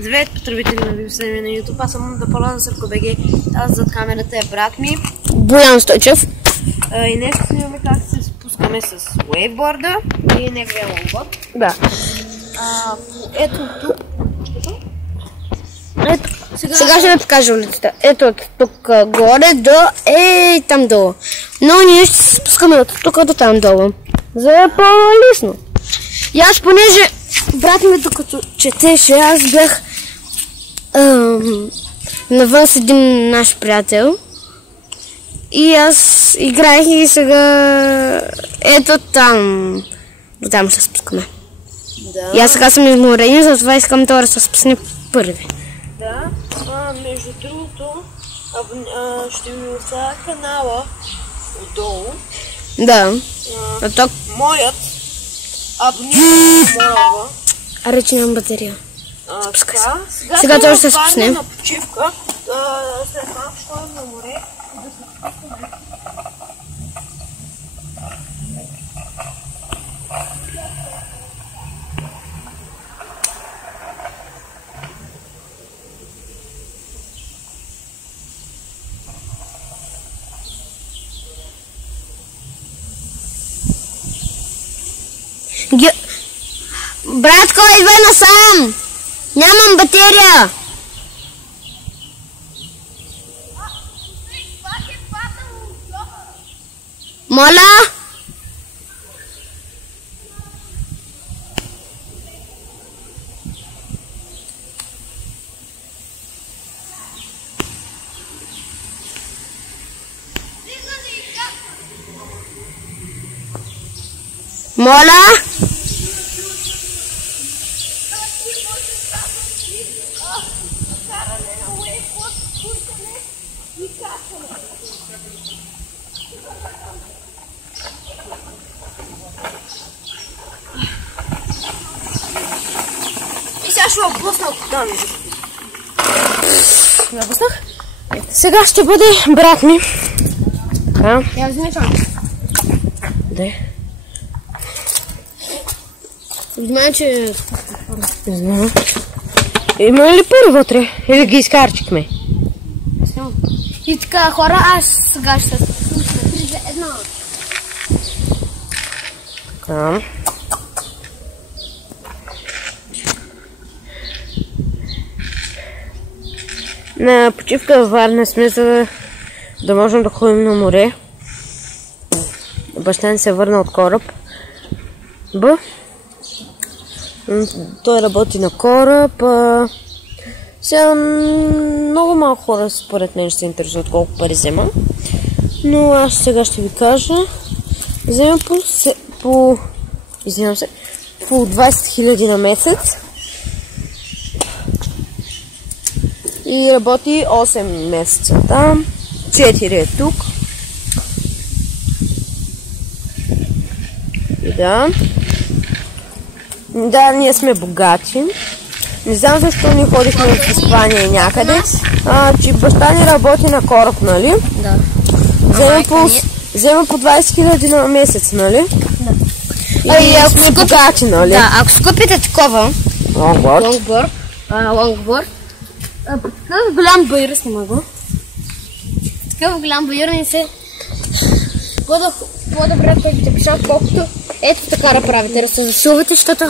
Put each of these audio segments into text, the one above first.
Здравейте, потребители на Вивсеми на YouTube, аз съм Дапола за БГ. Аз зад камерата е брат ми Боян Стойчев. И днес снимаме как се спускаме с вейвборда и неговия лонгборд. Да. Ето тук. Ето, сега ще ви покажа улицата. Ето от тук горе до там долу. Но ние ще се спускаме от тук до там долу. За да е по-лесно. И аз, понеже брат ми докато четеше, аз бях навън с един наш приятел. И аз играех и сега ето там. До там ще се спускаме. Да. И аз сега съм изморен, затова искам да се спусне първи. Да, между другото, ще ви оставя канала отдолу. Да. Моят абонирайте моя. Рече нямам батерия. Сега той ще се спусне. На почивка, след малко ще ходим на море и да се спускаме. Братко, идвай насам! Нямам батерия! Моля? Моля? И сега ще облъснал там. Напуснах? Сега ще бъде брат ми. Да. Я вземи това. Да. Знае, че... Не знам. Има ли пари вътре? Или ги изкарчихме? И така, хора, аз сега ще се спусна 3, 2, 1. Така. На почивка в Варна сме, за да можем да ходим на море. Баща ни се върна от кораб. Той работи на кораб. Сега много малко хора според мен ще се интересуват колко пари взема. Но аз сега ще ви кажа. Взема по 20 000 на месец. И работи 8 месеца там. 4 е тук. Да, ние сме богати. Не знам защо ни ходихме в Испания и някъде. Че баща ни работи на кораб, нали? Да. Взема по 20 000 на месец, нали? Да. И ако сме богати, нали? Да, ако скупите такова лонгборд. Такъв голям байер снима го. Такъв голям байер не се... По-добре той да пиша, колкото ето така да правите, да се засилвате, защото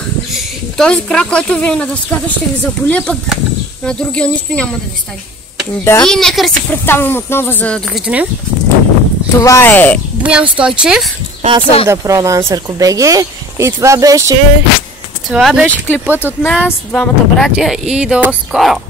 този крак, който ви е на дъската, ще ви заболи, а пък на другия нищо няма да ви стане. Да. И нека да се представям отново за довиждане. Това е Боян Стойчев. Аз съм Дапола БГ и това беше клипът от нас, двамата братя, и до скоро!